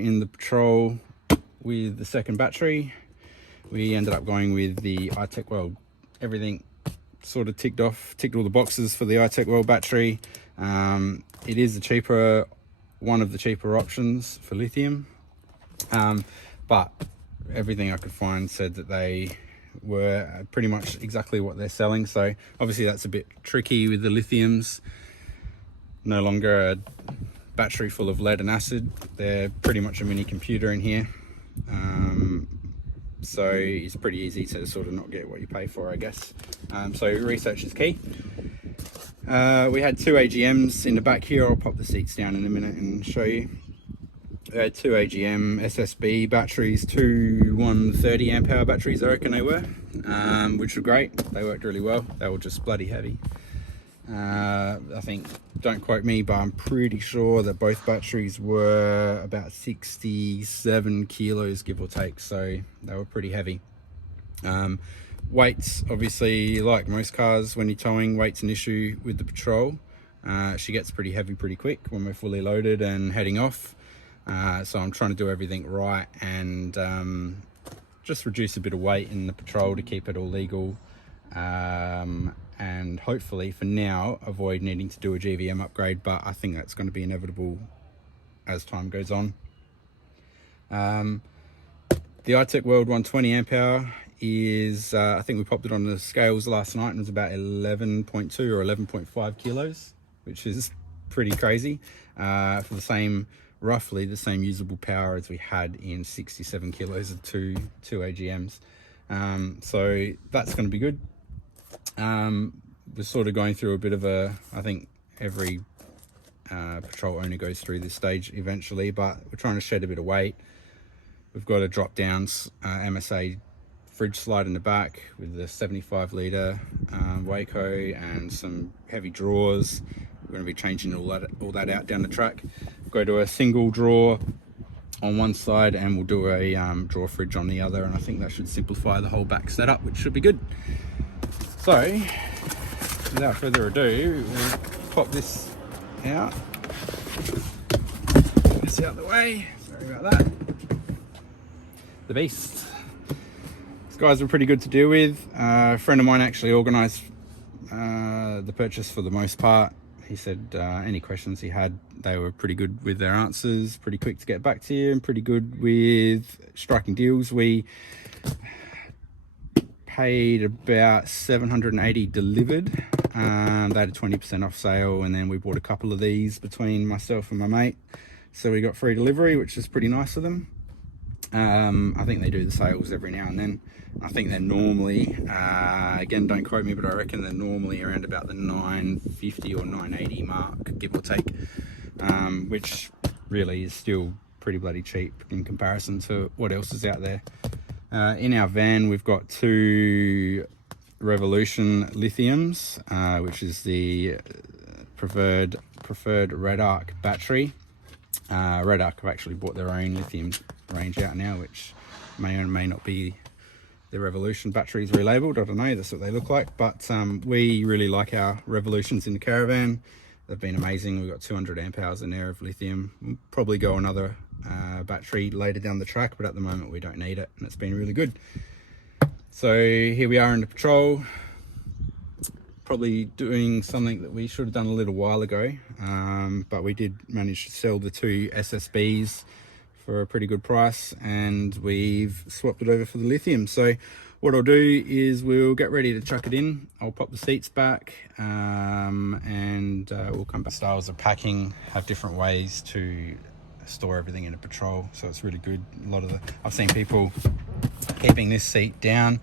In the Patrol with the second battery, we ended up going with the iTech. Well, everything sort of ticked all the boxes for the iTech World battery. It is one of the cheaper options for lithium, but everything I could find said that they were pretty much exactly what they're selling. So obviously that's a bit tricky with the lithiums. No longer a battery full of lead and acid. They're pretty much a mini computer in here. So it's pretty easy to sort of not get what you pay for, I guess. So research is key. We had two AGMs in the back here. I'll pop the seats down in a minute and show you. We had two AGM SSB batteries, two 130 amp hour batteries, I reckon they were, which were great. They worked really well. They were just bloody heavy. I think, don't quote me, but I'm pretty sure that both batteries were about 67 kilos, give or take. So they were pretty heavy. Weights, obviously, like most cars, when you're towing, weight's an issue with the Patrol. She gets pretty heavy pretty quick when we're fully loaded and heading off. So I'm trying to do everything right and just reduce a bit of weight in the Patrol to keep it all legal, and hopefully for now avoid needing to do a GVM upgrade, but I think that's going to be inevitable as time goes on. The iTech World 120 amp hour is, I think we popped it on the scales last night and it was about 11.2 or 11.5 kilos, which is pretty crazy, for the same, roughly the same usable power as we had in 67 kilos of two AGMs. So that's going to be good. We're sort of going through a bit of a, I think every Patrol owner goes through this stage eventually, but we're trying to shed a bit of weight. We've got a drop down MSA fridge slide in the back with the 75 litre Waco and some heavy drawers. We're going to be changing all that out down the track. Go to a single drawer on one side and we'll do a drawer fridge on the other, and I think that should simplify the whole back setup, which should be good. So without further ado, we'll pop this out. Get this out of the way. Sorry about that. The beast. These guys were pretty good to deal with. A friend of mine actually organised the purchase for the most part. He said any questions he had, they were pretty good with their answers, pretty quick to get back to you, and pretty good with striking deals. We paid about 780 delivered. They had a 20% off sale, and then we bought a couple of these between myself and my mate, so we got free delivery, which is pretty nice of them. I think they do the sales every now and then. I think they're normally, again, don't quote me, but I reckon they're normally around about the 950 or 980 mark, give or take, which really is still pretty bloody cheap in comparison to what else is out there. In our van, we've got two Revolution Lithiums, which is the preferred Red Arc battery. Red Arc have actually bought their own lithium range out now, which may or may not be the Revolution batteries relabeled. I don't know, that's what they look like, but we really like our Revolutions in the caravan. They've been amazing. We've got 200 amp hours in there of lithium. We'll probably go another battery later down the track, but at the moment we don't need it, and it's been really good. So here we are in the Patrol, probably doing something that we should have done a little while ago, but we did manage to sell the two SSBs for a pretty good price, and we've swapped it over for the lithium. So what I'll do is we'll get ready to chuck it in. I'll pop the seats back, and we'll come back. Styles of packing have different ways to store everything in a Patrol, so it's really good. I've seen people keeping this seat down,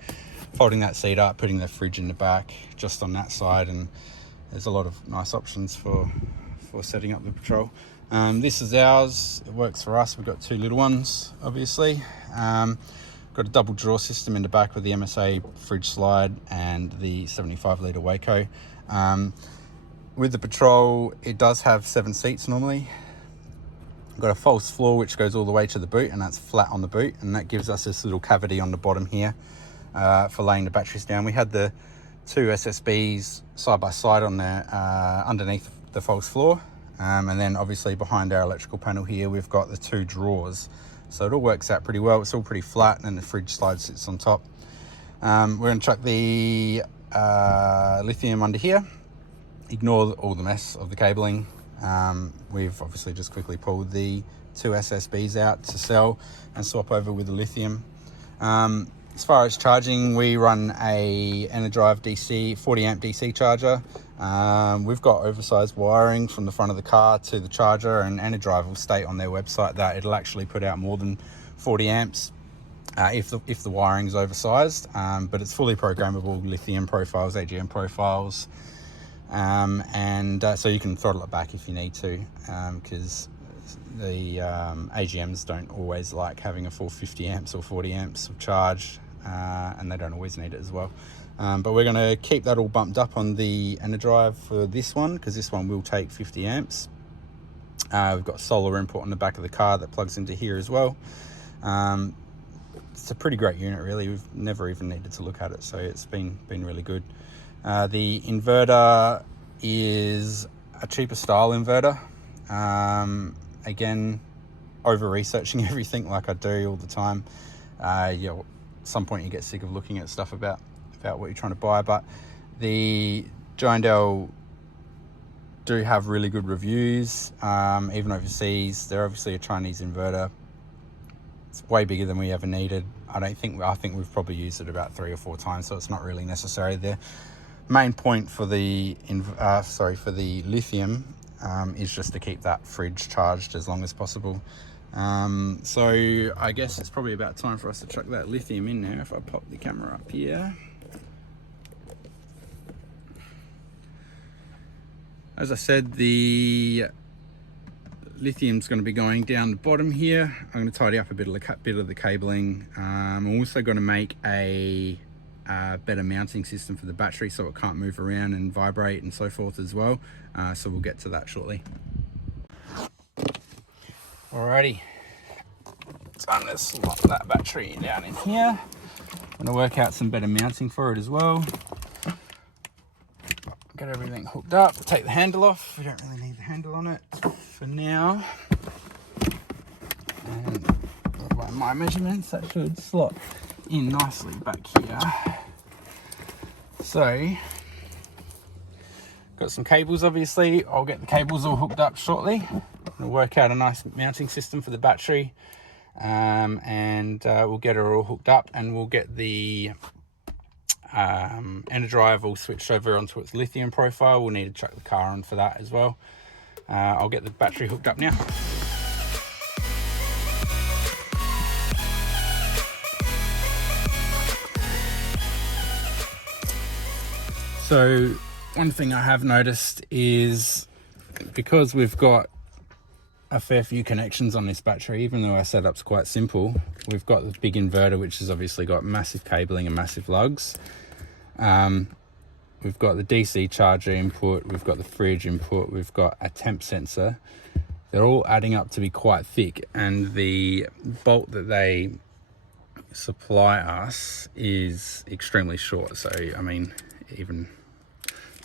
folding that seat up, putting their fridge in the back just on that side, and there's a lot of nice options for setting up the Patrol. This is ours. It works for us. We've got two little ones, obviously. Got a double drawer system in the back with the MSA fridge slide and the 75 litre Waco. With the Patrol, it does have 7 seats normally. We've got a false floor which goes all the way to the boot, and that's flat on the boot, and that gives us this little cavity on the bottom here for laying the batteries down. We had the two SSBs side by side on there underneath the false floor, And then obviously behind our electrical panel here, we've got the 2 drawers. So it all works out pretty well. It's all pretty flat, and then the fridge slide sits on top. We're going to chuck the lithium under here. Ignore all the mess of the cabling. We've obviously just quickly pulled the 2 SSBs out to sell and swap over with the lithium. As far as charging, we run a Energive DC 40 amp DC charger. We've got oversized wiring from the front of the car to the charger, and Energive will state on their website that it'll actually put out more than 40 amps if the wiring's oversized, but it's fully programmable lithium profiles, AGM profiles, and so you can throttle it back if you need to, because the AGMs don't always like having a full 50 amps or 40 amps of charge, and they don't always need it as well. But we're going to keep that all bumped up on the Energive for this one, because this one will take 50 amps. We've got solar input on the back of the car that plugs into here as well. It's a pretty great unit, really. We've never even needed to look at it, so it's been really good. The inverter is a cheaper style inverter. Again, over researching everything like I do all the time. You know, at some point you get sick of looking at stuff about what you're trying to buy, but the Joindel do have really good reviews, even overseas. They're obviously a Chinese inverter. It's way bigger than we ever needed. I think we've probably used it about 3 or 4 times, so it's not really necessary. The main point for the lithium is just to keep that fridge charged as long as possible. So I guess it's probably about time for us to chuck that lithium in now. If I pop the camera up here. As I said, the lithium's going to be going down the bottom here. I'm going to tidy up a bit of the cabling. I'm also going to make a better mounting system for the battery so it can't move around and vibrate and so forth as well. So we'll get to that shortly. Alrighty, so I'm going to slot that battery down in here. I'm going to work out some better mounting for it as well. Get everything hooked up, take the handle off. We don't really need the handle on it for now. And by my measurements, that should slot in nicely back here. So, got some cables obviously. I'll get the cables all hooked up shortly. We'll work out a nice mounting system for the battery, and we'll get her all hooked up, and we'll get the Energive all switched over onto its lithium profile. We'll need to chuck the car on for that as well. I'll get the battery hooked up now. So one thing I have noticed is, because we've got a fair few connections on this battery, even though our setup's quite simple, we've got the big inverter, which has obviously got massive cabling and massive lugs. We've got the DC charger input, we've got the fridge input, we've got a temp sensor. They're all adding up to be quite thick, and the bolt that they supply us is extremely short. So, I mean, even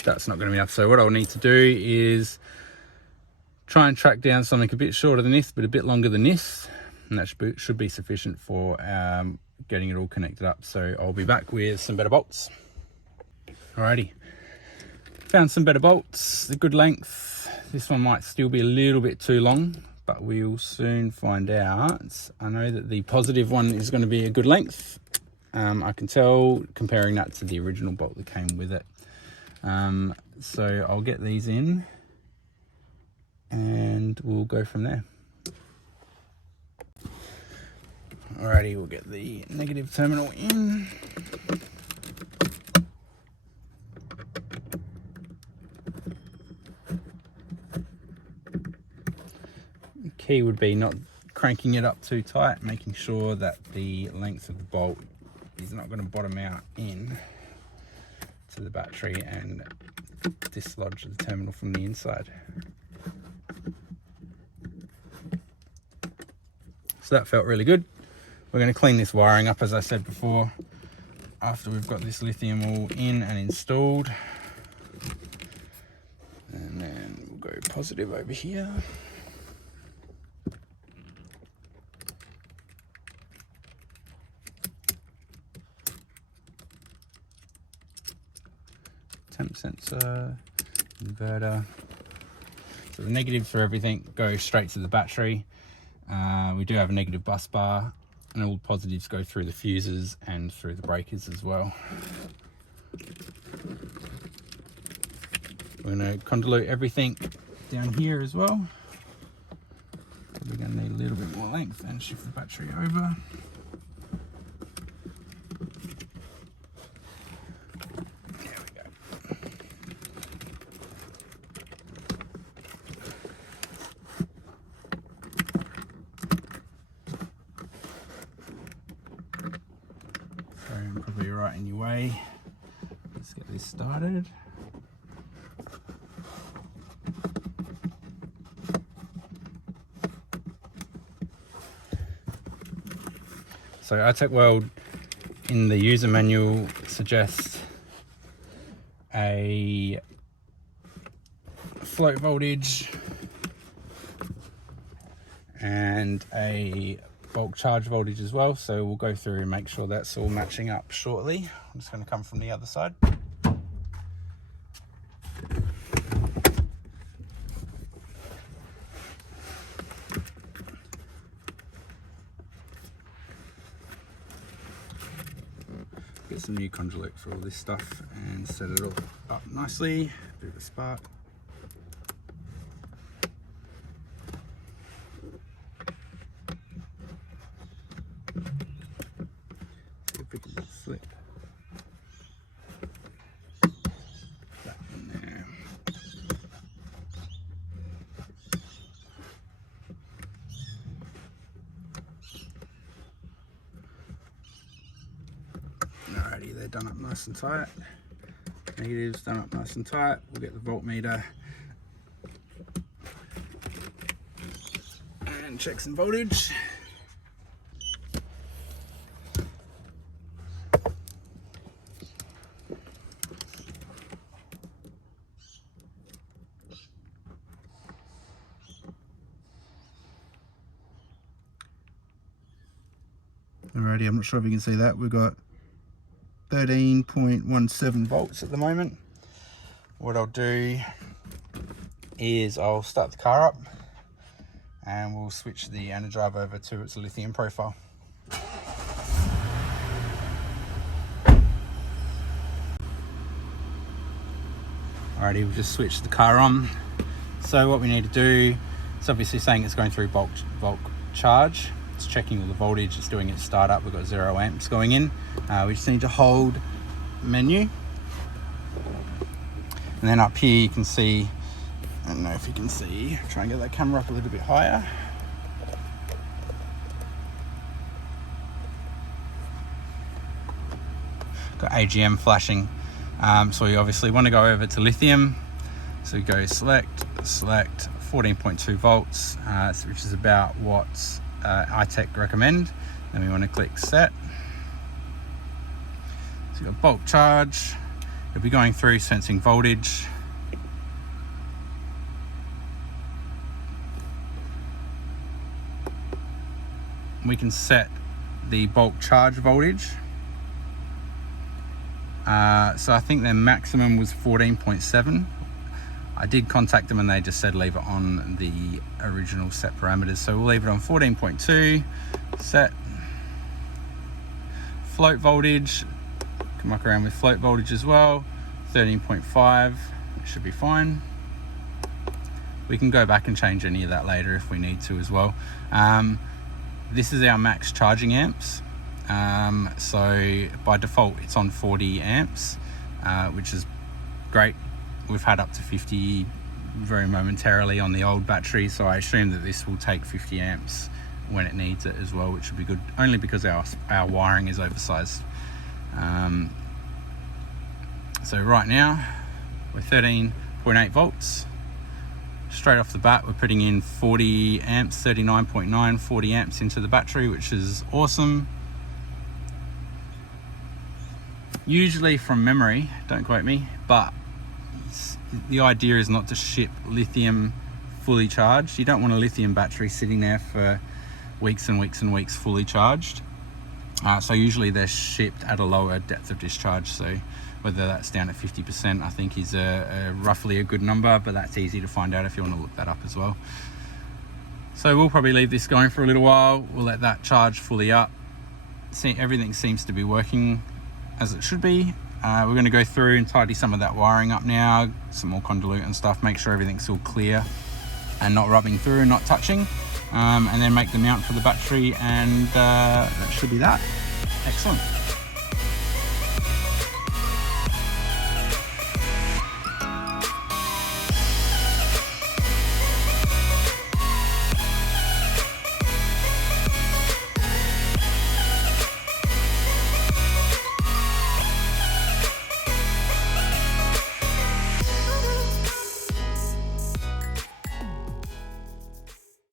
that's not going to be enough. So what I'll need to do is try and track down something a bit shorter than this, but a bit longer than this, and that should be sufficient for getting it all connected up. So I'll be back with some better bolts. Alrighty, found some better bolts, the good length. This one might still be a little bit too long, but we'll soon find out. I know that the positive one is going to be a good length. I can tell comparing that to the original bolt that came with it. So I'll get these in and we'll go from there. Alrighty, we'll get the negative terminal in. The key would be not cranking it up too tight, making sure that the length of the bolt is not going to bottom out in to the battery and dislodge the terminal from the inside. So that felt really good. We're going to clean this wiring up, as I said before, after we've got this lithium all in and installed. And then we'll go positive over here. Temp sensor, inverter. So the negatives for everything go straight to the battery. We do have a negative bus bar, and all the positives go through the fuses and through the breakers as well. We're going to convolute everything down here as well. We're going to need a little bit more length and shift the battery over. There we go. So I'm probably right in your way. Let's get this started. So iTech World in the user manual suggests a float voltage and a bulk charge voltage as well. So we'll go through and make sure that's all matching up shortly. I'm just going to come from the other side. Get some new conduit for all this stuff and set it all up nicely. Bit of a spark. See if we can slip that in there. Alrighty, they're done up nice and tight. Negatives done up nice and tight. We'll get the voltmeter and check some voltage. Alrighty, I'm not sure if you can see that. We've got 13.17 volts at the moment. What I'll do is I'll start the car up and we'll switch the drive over to its lithium profile. Alrighty, we've just switched the car on. So what we need to do, it's obviously saying it's going through bulk charge. It's checking all the voltage, it's doing its startup. We've got 0 amps going in. We just need to hold menu. And then up here you can see, I don't know if you can see, try and get that camera up a little bit higher. Got AGM flashing. So we obviously want to go over to lithium. So we go select 14.2 volts, which is about what iTech recommend. Then we want to click set. So you've got bulk charge. It'll be going through sensing voltage. We can set the bulk charge voltage. So I think their maximum was 14.7. I did contact them and they just said leave it on the original set parameters. So we'll leave it on 14.2, set. Float voltage, can muck around with float voltage as well, 13.5, it should be fine. We can go back and change any of that later if we need to as well. This is our max charging amps. So by default it's on 40 amps, which is great. We've had up to 50 very momentarily on the old battery, so I assume that this will take 50 amps when it needs it as well, which would be good, only because our wiring is oversized. So right now we're 13.8 volts. Straight off the bat we're putting in 40 amps, 39.9, 40 amps into the battery, which is awesome. Usually from memory, don't quote me, but the idea is not to ship lithium fully charged. You don't want a lithium battery sitting there for weeks and weeks and weeks fully charged. So usually they're shipped at a lower depth of discharge, so whether that's down at 50% I think is roughly a good number, but that's easy to find out if you want to look that up as well. So we'll probably leave this going for a little while. We'll let that charge fully up. See, everything seems to be working as it should be. We're going to go through and tidy some of that wiring up now, some more conduit and stuff, make sure everything's all clear and not rubbing through and not touching, and then make the mount for the battery, and that should be that. Excellent.